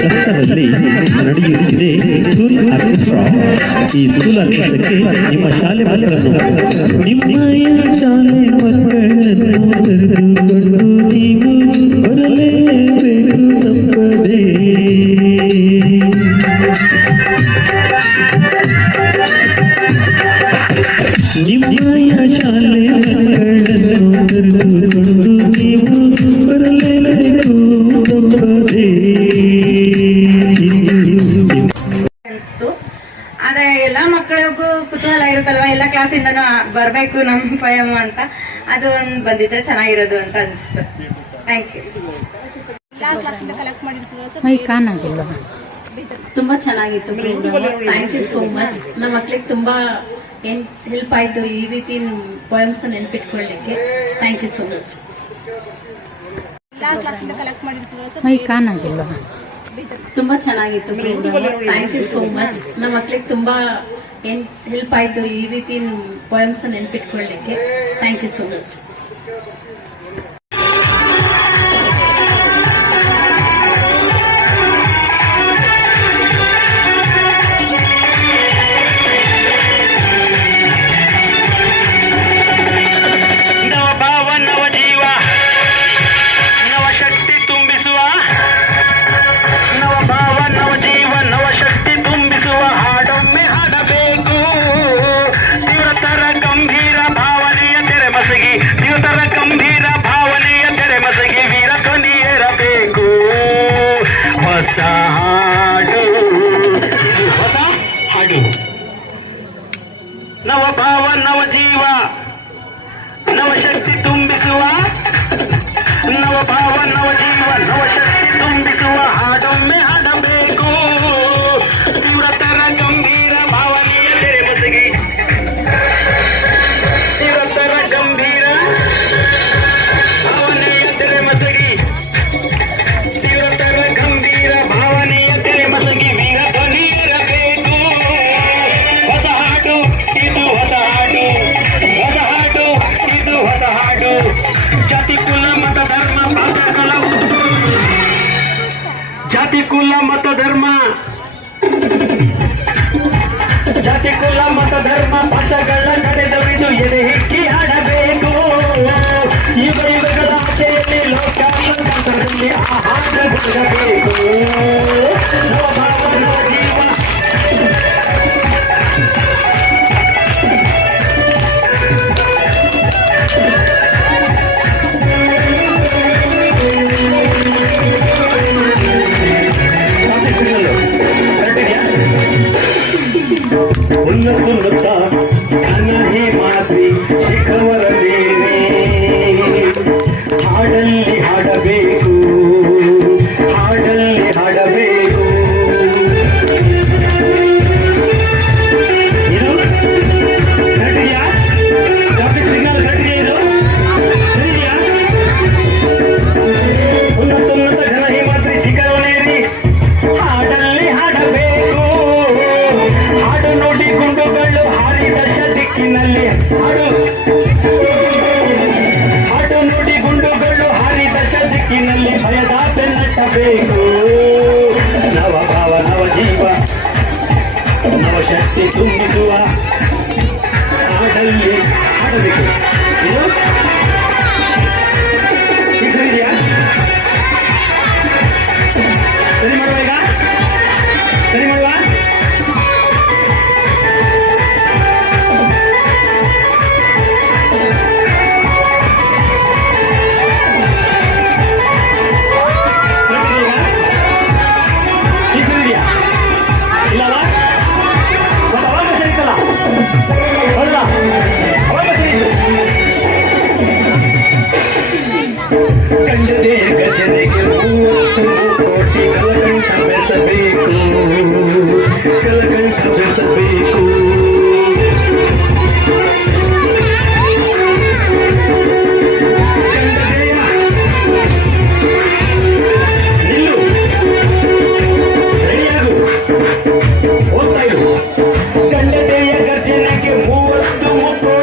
ನಿಮ್ಮ ನಡೆಯುತ್ತಿದೆ school orchestra. ಈ ಸ್ಕೂಲ್ ಆರ್ಕೆಸ್ಟ್ರಾಕ್ಕೆ ನಿಮ್ಮ ಶಾಲೆ ಮಕ್ಕಳನ್ನು ನಿಮ್ಮ ಶಾಲೆ ಮಕ್ಕಳನ್ನು ಕರೆದುಕೊಂಡು ನೀವು ಬರಲೇಬೇಕು ತಪ್ಪದೇ. ನಿಮ್ಮಯ ಶಾಲೆ ಎಲ್ಲಾ ಮಕ್ಕಳಿಗೂ ಕುತೂಹಲ ಇರುತ್ತಲ್ವಾ? ಎಲ್ಲ ಕ್ಲಾಸಿಂದನೂ ಬರ್ಬೇಕು ನಮ್ಮ ಪಯಮ್ ಅಂತ. ಅದು ಒಂದು ಬಂದಿದ್ರೆ ಚೆನ್ನಾಗಿರೋದು ಅಂತ ಅನಿಸ್ತು ಥ್ಯಾಂಕ್ ಯು ತುಂಬಾ ಚೆನ್ನಾಗಿತ್ತು ಥ್ಯಾಂಕ್ ಯು ಸೋ ಮಚ್ ನಮ್ಮ ಮಕ್ಳಿಗೆ ತುಂಬಾ ಏನ್ ಹೆಲ್ಪ್ ಆಯ್ತು ಈ ರೀತಿ ಪೋಯಮ್ಸ್ ನೆನ್ಪಿಟ್ಕೊಳ್ಳಿಕ್ಕೆ ಥ್ಯಾಂಕ್ ಯು ಸೋ ಮಚ್ ತುಂಬಾ ಚೆನ್ನಾಗಿತ್ತು ಥ್ಯಾಂಕ್ ಯು ಸೋ ಮಚ್ ನಮ್ಮ ಮಕ್ಳಿಗೆ ತುಂಬಾ ಹೆಲ್ಪ್ ಆಯ್ತು ಈ ರೀತಿ ಪೊಯಮ್ಸ್ ನೆನ್ಪಿಟ್ಕೊಳ್ಳಿಕ್ಕೆ ಥ್ಯಾಂಕ್ ಯು ಸೋ ಮಚ್ ನವಶಕ್ತಿ ತುಂಬಿಸುವ ನವ ಭಾವ ನವ ಜೀವ ಧರ್ಮ ಭಾಷೆಗಳ ಜಾತಿ ಕುಲ ಮತ ಧರ್ಮ ಜಾತಿ ಕುಲ ಮತ ಧರ್ಮ ಭಾಷೆಗಳ ಕಡೆದವಿದು ಎದೆ ಹಿಕ್ಕಿ ಆಡಬೇಕು. ಈ ಯುಗಗಳ ಆಚೆಯಲ್ಲಿ ಲೋಕಾಂತರದಲ್ಲಿ ಆ What are you? ಹಾಡು ನುಡಿ ಗುಂಡುಗಳು ಹಾರಿದ ದಿಕ್ಕಿನಲ್ಲಿ ಭಯದ ಬೆನ್ನಟ್ಟಬೇಕು ನವ ಭಾವ ನವ ಜೀವ ನವ ಶಕ್ತಿ ತುಂಬಿಸುವ ಹಾಡಲ್ಲಿ ಹಾಡಬೇಕು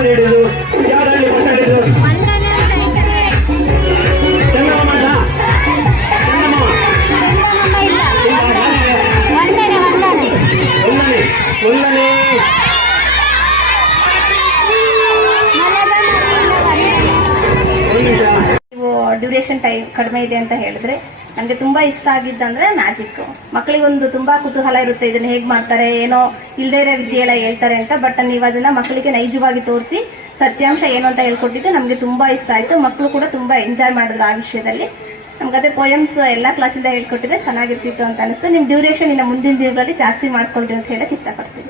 ಹೇಳ್ರಿ ಕಡಿಮೆ ಇದೆ ಅಂತ ಹೇಳಿದ್ರೆ ನನಗೆ ತುಂಬಾ ಇಷ್ಟ ಆಗಿದ್ದಂದ್ರೆ ಮ್ಯಾಜಿಕ್ ಮಕ್ಕಳಿಗೊಂದು ತುಂಬಾ ಕುತೂಹಲ ಇರುತ್ತೆ ಇದನ್ನ ಹೇಗೆ ಮಾಡ್ತಾರೆ ಏನೋ ಇಲ್ಲದೆ ಇರೋ ವಿದ್ಯೆ ಎಲ್ಲ ಹೇಳ್ತಾರೆ ಅಂತ ಬಟ್ ನೀವು ಅದನ್ನ ಮಕ್ಕಳಿಗೆ ನೈಜವಾಗಿ ತೋರಿಸಿ ಸತ್ಯಾಂಶ ಏನು ಅಂತ ಹೇಳ್ಕೊಟ್ಟಿದ್ದು ನಮಗೆ ತುಂಬಾ ಇಷ್ಟ ಆಯಿತು. ಮಕ್ಕಳು ಕೂಡ ತುಂಬಾ ಎಂಜಾಯ್ ಮಾಡಿದ್ರು ಆ ವಿಷಯದಲ್ಲಿ. ನಮ್ಗೆ ಅದೇ ಪೋಯಮ್ಸ್ ಎಲ್ಲ ಕ್ಲಾಸಿಂದ ಹೇಳ್ಕೊಟ್ಟಿದ್ರೆ ಚೆನ್ನಾಗಿರ್ತಿತ್ತು ಅಂತ ಅನಿಸ್ತು. ನಿಮ್ಮ ಡ್ಯೂರೇಷನ್ ಇನ್ನು ಮುಂದಿನ ದಿನಗಳಲ್ಲಿ ಜಾಸ್ತಿ ಮಾಡ್ಕೊಳ್ಳಿ ಅಂತ ಹೇಳಕ್ ಇಷ್ಟಪಡ್ತೀನಿ.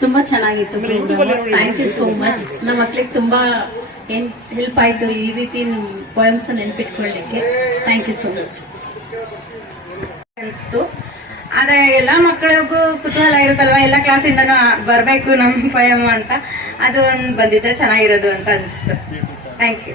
ತುಂಬಾ ಚೆನ್ನಾಗಿತ್ತು ಥ್ಯಾಂಕ್ ಯು ಸೋ ಮಚ್ ನಮ್ಮ ಮಕ್ಳಿಗೆ ತುಂಬಾ ಏನ್ ಹೆಲ್ಪ್ ಆಯ್ತು ಈ ರೀತಿ ಪೋಯಮ್ಸ್ ನೆನ್ಪಿಟ್ಕೊಳ್ಳಿಕ್ಕೆ. ಥ್ಯಾಂಕ್ ಯು ಸೋ ಮಚ್ ಅನಿಸ್ತು. ಆದ್ರೆ ಎಲ್ಲಾ ಮಕ್ಕಳಿಗೂ ಕುತೂಹಲ ಇರುತ್ತಲ್ವಾ? ಎಲ್ಲ ಇಂದ ಬರ್ಬೇಕು ನಮ್ ಪೋಯಮ್ ಅಂತ. ಅದು ಒಂದ್ ಬಂದಿದ್ರೆ ಚೆನ್ನಾಗಿರೋದು ಅಂತ ಅನಿಸ್ತು. ಥ್ಯಾಂಕ್ ಯು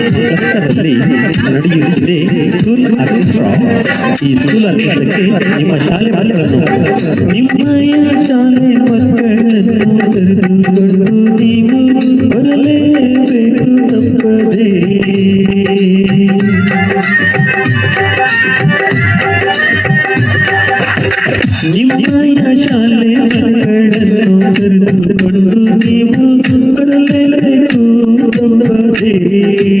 ಕಷ್ಟದಲ್ಲಿ ನಡೆಯುತ್ತಿದೆ ಸ್ಕೂಲ್ ಆರ್ಕೆಸ್ಟ್ರಾ ಈ ಸ್ಕೂಲ್ ಆರ್ಕೆಸ್ಟ್ರಾಕ್ಕೆ ನಿಮ್ಮ ಶಾಲೆ ಮಕ್ಕಳನ್ನು ನಿಮ್ಮಯ ಶಾಲೆ ಮಕ್ಕಳನ್ನು ಕರೆದುಕೊಂಡು ನೀವು ಬರಲೇಬೇಕು ತಪ್ಪದೇ ನಿಮ್ಮಯ ಶಾಲೆ ಮಕ್ಕಳನ್ನು ಕರೆದುಕೊಂಡು ನೀವು ಬರಲೇಬೇಕು ತಪ್ಪದೇ Please